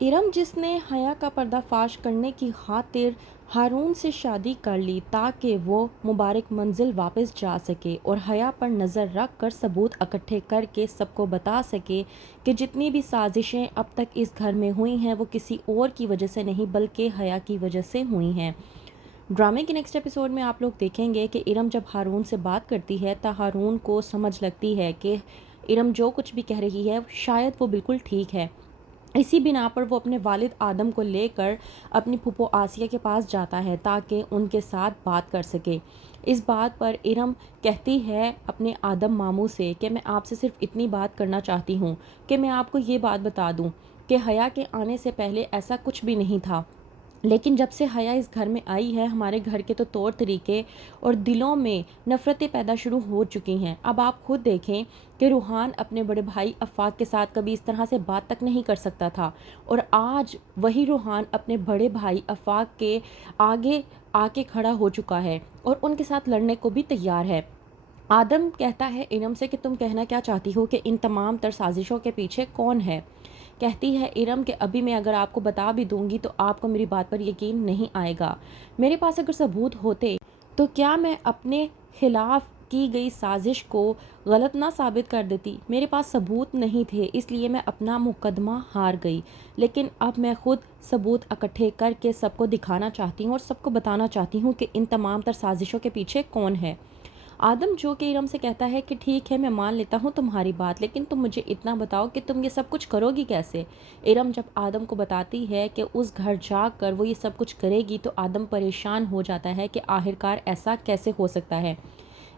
इरम जिसने हया का पर्दाफाश करने की खातिर हारून से शादी कर ली ताकि वो मुबारक मंजिल वापस जा सके और हया पर नज़र रख कर सबूत इकट्ठे करके सबको बता सके कि जितनी भी साजिशें अब तक इस घर में हुई हैं वो किसी और की वजह से नहीं बल्कि हया की वजह से हुई हैं। ड्रामे के नेक्स्ट एपिसोड में आप लोग देखेंगे कि इरम जब हारून से बात करती है तो हारून को समझ लगती है कि इरम जो कुछ भी कह रही है शायद वो बिल्कुल ठीक है। इसी बिना पर वो अपने वालिद आदम को लेकर अपनी फूफो आसिया के पास जाता है ताकि उनके साथ बात कर सके। इस बात पर इरम कहती है अपने आदम मामू से कि मैं आपसे सिर्फ इतनी बात करना चाहती हूँ कि मैं आपको ये बात बता दूँ कि हया के आने से पहले ऐसा कुछ भी नहीं था, लेकिन जब से हया इस घर में आई है हमारे घर के तो तौर तरीके और दिलों में नफ़रतें पैदा शुरू हो चुकी हैं। अब आप खुद देखें कि रूहान अपने बड़े भाई अफ़ाक के साथ कभी इस तरह से बात तक नहीं कर सकता था, और आज वही रूहान अपने बड़े भाई अफ़ाक के आगे आके खड़ा हो चुका है और उनके साथ लड़ने को भी तैयार है। आदम कहता है इरम से कि तुम कहना क्या चाहती हो कि इन तमाम तर साजिशों के पीछे कौन है। कहती है इरम कि अभी मैं अगर आपको बता भी दूंगी तो आपको मेरी बात पर यकीन नहीं आएगा। मेरे पास अगर सबूत होते तो क्या मैं अपने खिलाफ की गई साजिश को गलत ना साबित कर देती। मेरे पास सबूत नहीं थे इसलिए मैं अपना मुकदमा हार गई, लेकिन अब मैं खुद सबूत इकट्ठे करके सबको दिखाना चाहती हूँ और सबको बताना चाहती हूँ कि इन तमाम तर साजिशों के पीछे कौन है। आदम जो कि इरम से कहता है कि ठीक है मैं मान लेता हूँ तुम्हारी बात, लेकिन तुम मुझे इतना बताओ कि तुम ये सब कुछ करोगी कैसे। इरम जब आदम को बताती है कि उस घर जाकर वो ये सब कुछ करेगी तो आदम परेशान हो जाता है कि आखिरकार ऐसा कैसे हो सकता है।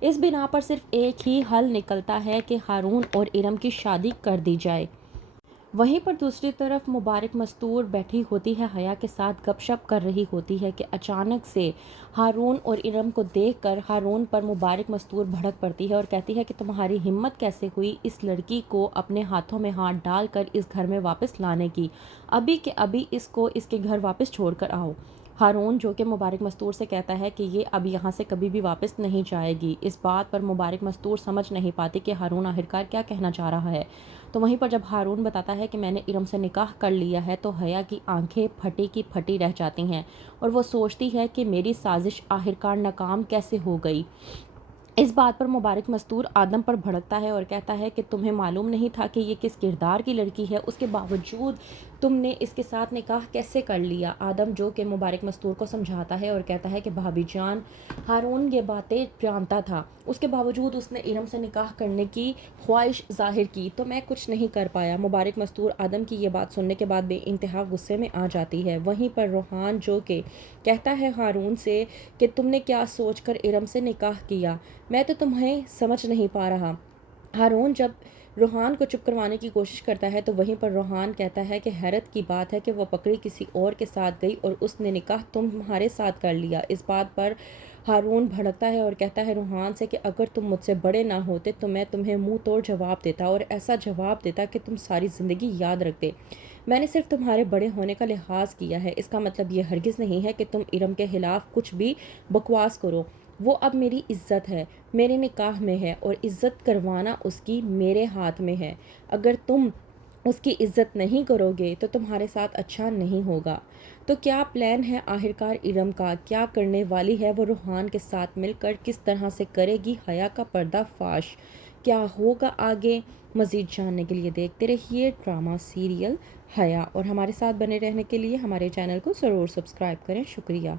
इस बिना पर सिर्फ एक ही हल निकलता है कि हारून और इरम की शादी कर दी जाए। वहीं पर दूसरी तरफ मुबारक मस्तूर बैठी होती है हया के साथ गपशप कर रही होती है कि अचानक से हारून और इरम को देखकर हारून पर मुबारक मस्तूर भड़क पड़ती है और कहती है कि तुम्हारी हिम्मत कैसे हुई इस लड़की को अपने हाथों में हाथ डालकर इस घर में वापस लाने की। अभी के अभी इसको इसके घर वापस छोड़ कर आओ। हारून जो कि मुबारक मस्तूर से कहता है कि ये अब यहाँ से कभी भी वापस नहीं जाएगी। इस बात पर मुबारक मस्तूर समझ नहीं पाती कि हारून आखिरकार क्या कहना चाह रहा है। तो वहीं पर जब हारून बताता है कि मैंने इरम से निकाह कर लिया है तो हया की आंखें फटी की फटी रह जाती हैं और वो सोचती है कि मेरी साजिश आखिरकार नाकाम कैसे हो गई। इस बात पर मुबारक मस्तूर आदम पर भड़कता है और कहता है कि तुम्हें मालूम नहीं था कि ये किस किरदार की लड़की है, उसके बावजूद तुमने इसके साथ निकाह कैसे कर लिया। आदम जो कि मुबारक मस्तूर को समझाता है और कहता है कि भाभी जान, हारून ये बातें जानता था, उसके बावजूद उसने इरम से निकाह करने की ख्वाहिश जाहिर की तो मैं कुछ नहीं कर पाया। मुबारक मस्तूर आदम की ये बात सुनने के बाद बेइंतहा गुस्से में आ जाती है। वहीं पर रूहान जो कि कहता है हारून से कि तुमने क्या सोचकर इरम से निकाह किया, मैं तो तुम्हें समझ नहीं पा रहा। हारून जब रूहान को चुप करवाने की कोशिश करता है तो वहीं पर रूहान कहता है कि हैरत की बात है कि वह पकड़ी किसी और के साथ गई और उसने निकाह तुम्हारे साथ कर लिया। इस बात पर हारून भड़कता है और कहता है रूहान से कि अगर तुम मुझसे बड़े ना होते तो मैं तुम्हें मुंह तोड़ जवाब देता और ऐसा जवाब देता कि तुम सारी ज़िंदगी याद रखते। मैंने सिर्फ तुम्हारे बड़े होने का लिहाज किया है, इसका मतलब ये हरगिज़ नहीं है कि तुम इरम के ख़िलाफ़ कुछ भी बकवास करो। वो अब मेरी इज़्ज़त है, मेरे निकाह में है और इज़्ज़त करवाना उसकी मेरे हाथ में है। अगर तुम उसकी इज़्ज़त नहीं करोगे तो तुम्हारे साथ अच्छा नहीं होगा। तो क्या प्लान है आखिरकार इरम का, क्या करने वाली है वो रूहान के साथ मिलकर, किस तरह से करेगी हया का पर्दाफाश, क्या होगा आगे। मज़ीद जानने के लिए देखते रहिए ड्रामा सीरियल हया और हमारे साथ बने रहने के लिए हमारे चैनल को ज़रूर सब्सक्राइब करें। शुक्रिया।